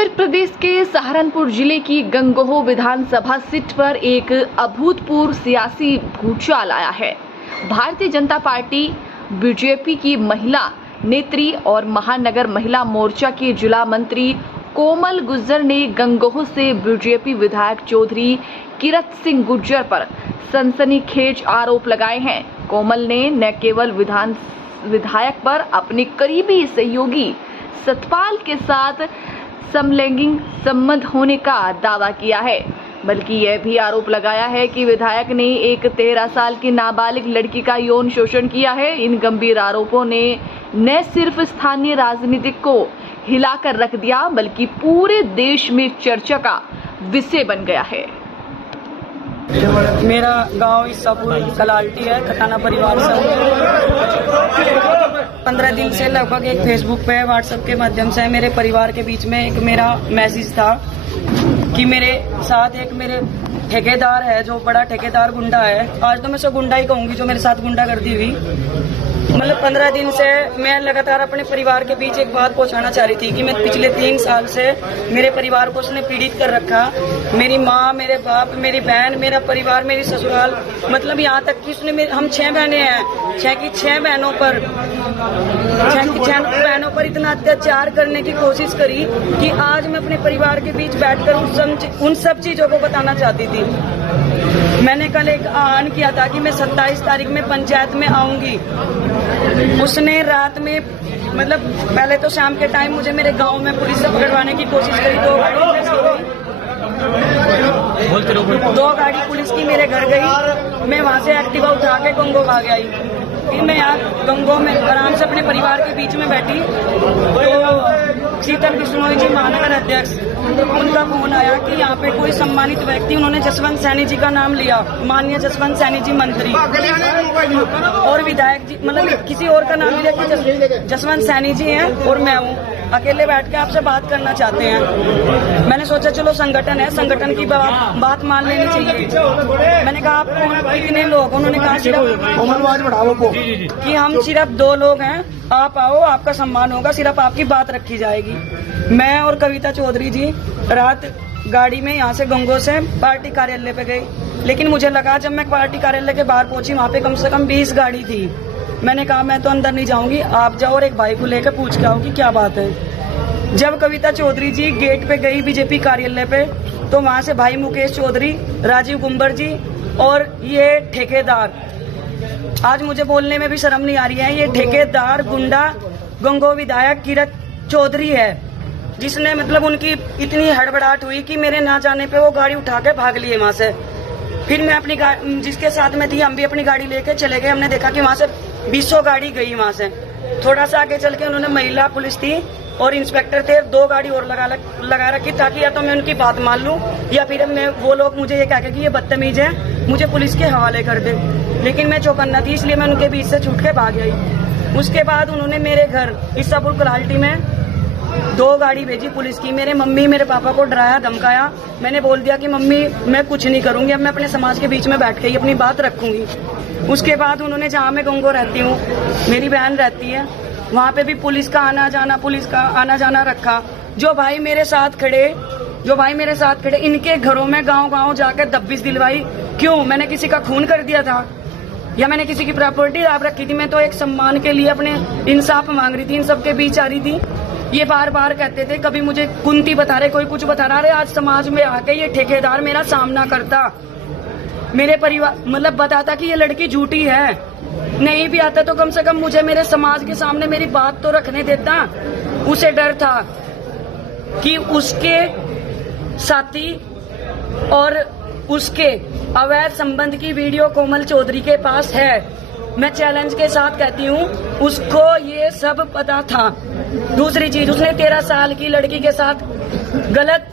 उत्तर प्रदेश के सहारनपुर जिले की गंगोह विधानसभा सीट पर एक अभूतपूर्व सियासी भूचाल आया है। भारतीय जनता पार्टी बीजेपी की महिला नेत्री और महानगर महिला मोर्चा की जिला मंत्री कोमल गुर्जर ने गंगोह से बीजेपी विधायक चौधरी किरत सिंह गुर्जर पर सनसनीखेज आरोप लगाए हैं। कोमल ने न केवल विधायक पर अपने करीबी सहयोगी सतपाल के साथ समलैंगिक संबंध होने का दावा किया है, बल्कि यह भी आरोप लगाया है कि विधायक ने एक 13 साल की नाबालिग लड़की का यौन शोषण किया है। इन गंभीर आरोपों ने न सिर्फ स्थानीय राजनीति को हिलाकर रख दिया, बल्कि पूरे देश में चर्चा का विषय बन गया है। मेरा गांव ईसापुर कलाल्टी है, खताना परिवार से। 15 दिन से लगभग एक फेसबुक पे व्हाट्सएप के माध्यम से मेरे परिवार के बीच में एक मेरा मैसेज था कि मेरे साथ एक मेरे ठेकेदार है, जो बड़ा ठेकेदार गुंडा है। आज तो मैं सब गुंडा ही कहूंगी, जो मेरे साथ गुंडागर्दी हुई। मतलब 15 दिन से मैं लगातार अपने परिवार के बीच एक बात पहुंचाना चाह रही थी कि मैं पिछले 3 साल से मेरे परिवार को उसने पीड़ित कर रखा। मेरी माँ, मेरे बाप, मेरी बहन, मेरा परिवार, मेरी ससुराल, मतलब यहाँ तक कि उसने हम 6 बहनें हैं, 6 की 6 बहनों पर इतना अत्याचार करने की कोशिश करी कि आज मैं अपने परिवार के बीच बैठकर उन सब चीजों को बताना चाहती थी। मैंने कल एक आह्वान किया था कि मैं 27 तारीख में पंचायत में आऊंगी। उसने रात में, मतलब पहले तो शाम के टाइम मुझे मेरे गांव में पुलिस से पकड़वाने की कोशिश करी। 2 गाड़ी पुलिस की मेरे घर गई। मैं वहां से एक्टिवा उठा के गंगोह भाग आई। फिर मैं यहाँ गंगोह में आराम से अपने परिवार के बीच में बैठी तो शीतल बिश्नोई जी, महानगर अध्यक्ष, उनका फोन आया कि यहाँ पे कोई सम्मानित व्यक्ति, उन्होंने जसवंत सैनी जी का नाम लिया, माननीय जसवंत सैनी जी मंत्री और विधायक जी, मतलब किसी और का नाम लिया कि जसवंत सैनी जी हैं और मैं हूँ, अकेले बैठ के आपसे बात करना चाहते हैं। मैंने सोचा चलो संगठन है, संगठन की बात मान लेनी चाहिए। मैंने कहा आप कितने लोग? उन्होंने कहा कि हम सिर्फ 2 लोग हैं, आप आओ, आपका सम्मान होगा, सिर्फ आपकी बात रखी जाएगी। मैं और कविता चौधरी जी रात गाड़ी में यहाँ से गंगोह से पार्टी कार्यालय पे गई, लेकिन मुझे लगा जब मैं पार्टी कार्यालय के बाहर पहुंची वहाँ पे कम से कम 20 गाड़ी थी। मैंने कहा मैं तो अंदर नहीं जाऊंगी, आप जाओ और एक भाई को लेकर पूछ के आओ कि क्या बात है। जब कविता चौधरी जी गेट पे गई बीजेपी कार्यालय पे, तो वहाँ से भाई मुकेश चौधरी, राजीव गुंबर जी और ये ठेकेदार, आज मुझे बोलने में भी शर्म नहीं आ रही है, ये ठेकेदार गुंडा गंगोह विधायक किरत चौधरी है, जिसने मतलब उनकी इतनी हड़बड़ाहट हुई कि मेरे ना जाने पे वो गाड़ी उठा के भाग लिए वहां से। फिर मैं अपनी जिसके साथ में थी, हम भी अपनी गाड़ी लेके चले गए। हमने देखा कि वहां से 20 गाड़ी गई। वहां से थोड़ा सा आगे चल के उन्होंने महिला पुलिस थी और इंस्पेक्टर थे, 2 गाड़ी और लगा रखी, ताकि या तो मैं उनकी बात मान लूं या फिर मैं वो लोग मुझे ये कह के कि ये बदतमीज है, मुझे पुलिस के हवाले कर दे। लेकिन मैं चौकन्ना थी, इसलिए मैं उनके बीच से छूट के भाग गई। उसके बाद उन्होंने मेरे घर ईसापुर कलाल्टी में 2 गाड़ी भेजी पुलिस की। मेरे मम्मी मेरे पापा को डराया, धमकाया। मैंने बोल दिया कि मम्मी मैं कुछ नहीं करूंगी, अब मैं अपने समाज के बीच में बैठ के ही अपनी बात रखूंगी। उसके बाद उन्होंने, जहाँ मैं गंगोह रहती हूँ, मेरी बहन रहती है, वहाँ पे भी पुलिस का आना जाना रखा। जो भाई मेरे साथ खड़े इनके घरों में गाँव जाकर दबिश दिलवाई। क्यों? मैंने किसी का खून कर दिया था या मैंने किसी की प्रॉपर्टी आप रखी थी? मैं तो एक सम्मान के लिए अपने इंसाफ मांग रही थी, इन सबके बीच आ रही थी। ये बार बार कहते थे, कभी मुझे कुंती बता रहे, कोई कुछ बता रहे। आज समाज में आके ये ठेकेदार मेरा सामना करता, मेरे परिवार मतलब बताता कि ये लड़की झूठी है। नहीं भी आता तो कम से कम मुझे मेरे समाज के सामने मेरी बात तो रखने देता। उसे डर था कि उसके साथी और उसके अवैध संबंध की वीडियो कोमल चौधरी के पास है। मैं चैलेंज के साथ कहती हूँ, उसको ये सब पता था। दूसरी चीज, उसने 13 साल की लड़की के साथ गलत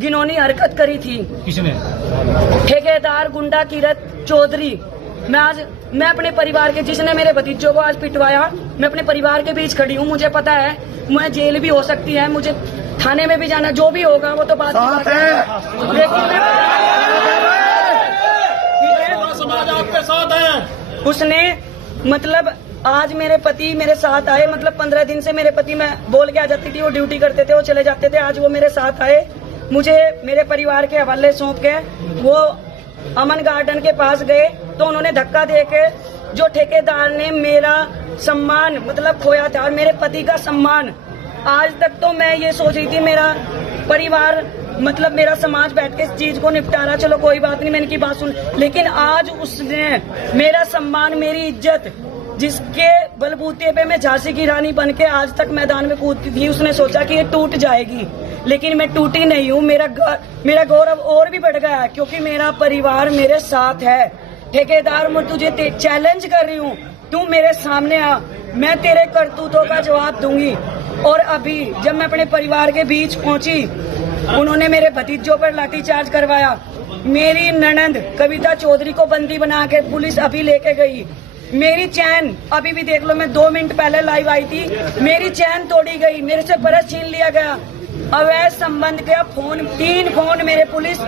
घिनौनी हरकत करी थी। किसने? ठेकेदार गुंडा किरत चौधरी। मैं अपने परिवार के, जिसने मेरे भतीजों को आज पिटवाया, मैं अपने परिवार के बीच खड़ी हूँ। मुझे पता है मैं जेल भी हो सकती है, मुझे थाने में भी जाना, जो भी होगा वो तो बात है। लेकिन समाज आपके साथ है। उसने मतलब आज मेरे पति मेरे साथ आए, मतलब 15 दिन से मेरे पति, मैं बोल के आ जाती थी, वो ड्यूटी करते थे, वो चले जाते थे। आज वो मेरे साथ आए, मुझे मेरे परिवार के हवाले सौंप के वो अमन गार्डन के पास गए, तो उन्होंने धक्का दे के, जो ठेकेदार ने मेरा सम्मान मतलब खोया था और मेरे पति का सम्मान, आज तक तो मैं ये सोच रही थी मेरा परिवार मतलब मेरा समाज बैठ के इस चीज को निपटा रहा, चलो कोई बात नहीं, मैंने की बात सुन, लेकिन आज उसने मेरा सम्मान, मेरी इज्जत, जिसके बलबूते पे मैं झांसी की रानी बन के आज तक मैदान में कूदती थी, उसने सोचा कि ये टूट जाएगी, लेकिन मैं टूटी नहीं हूँ। मेरा गौरव और भी बढ़ गया है क्योंकि मेरा परिवार मेरे साथ है। ठेकेदार, मैं तुझे चैलेंज कर रही हूँ, तू मेरे सामने आ, मैं तेरे करतूतों का जवाब दूंगी। और अभी जब मैं अपने परिवार के बीच पहुंची, उन्होंने मेरे भतीजों पर लाठीचार्ज करवाया। मेरी ननंद कविता चौधरी को बंदी बना के पुलिस अभी लेके गई। मेरी चैन अभी भी देख लो, मैं 2 मिनट पहले लाइव आई थी, मेरी चैन तोड़ी गई, मेरे से पर्स छीन लिया गया। अवैध संबंध के फोन, 3 फोन मेरे पुलिस,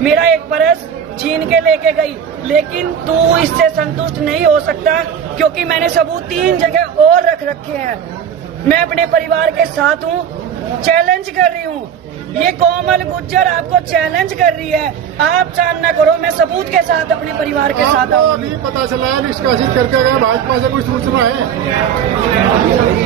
मेरा एक पर्स छीन के लेके गई। लेकिन तू इससे संतुष्ट नहीं हो सकता क्योंकि मैंने सबूत 3 जगह और रख रखे हैं। मैं अपने परिवार के साथ हूँ, चैलेंज कर रही हूँ। ये कोमल गुज्जर आपको चैलेंज कर रही है, आप चांद न करो, मैं सबूत के साथ अपने परिवार के साथ आऊँ। अभी पता चला है निष्कासित करके गए, भाजपा से कोई सूचना है?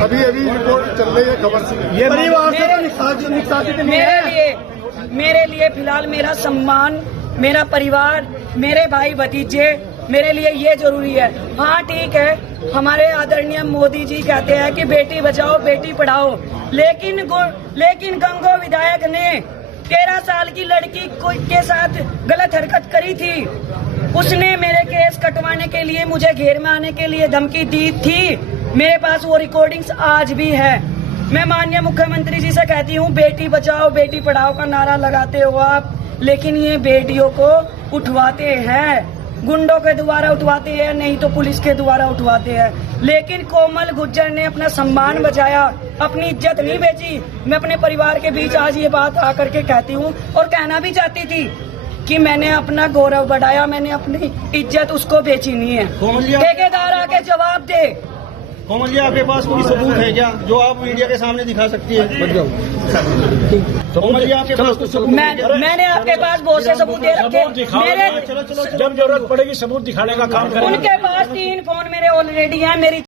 अभी रिपोर्ट चल रही है खबर से। ये परिवार से निष्कासित नहीं है। मेरे लिए फिलहाल मेरा सम्मान, मेरा परिवार, मेरे भाई भतीजे, मेरे लिए ये जरूरी है। हाँ ठीक है, हमारे आदरणीय मोदी जी कहते हैं कि बेटी बचाओ बेटी पढ़ाओ, लेकिन गंगो विधायक ने 13 साल की लड़की के साथ गलत हरकत करी थी। उसने मेरे केस कटवाने के लिए, मुझे घेर में आने के लिए धमकी दी थी। मेरे पास वो रिकॉर्डिंग्स आज भी है। मैं माननीय मुख्यमंत्री जी से कहती हूँ, बेटी बचाओ बेटी पढ़ाओ का नारा लगाते हो आप, लेकिन ये बेटियों को उठवाते हैं, गुंडों के द्वारा उठवाते हैं, नहीं तो पुलिस के द्वारा उठवाते हैं। लेकिन कोमल गुज्जर ने अपना सम्मान बचाया, अपनी इज्जत नहीं बेची। मैं अपने परिवार के बीच आज ये बात आकर के कहती हूँ और कहना भी चाहती थी कि मैंने अपना गौरव बढ़ाया, मैंने अपनी इज्जत उसको बेची नहीं है। ठेकेदार आके जवाब दे। कोमल जी, आपके पास कोई सबूत है क्या जो आप मीडिया के सामने दिखा सकती है? कोमल जी, आपके पास कुछ सबूत है? मैंने आपके पास बहुत से सबूत दे रखे। मेरे जब जरूरत पड़ेगी सबूत दिखाने का काम करेंगे। उनके पास 3 फोन मेरे ऑलरेडी हैं, मेरी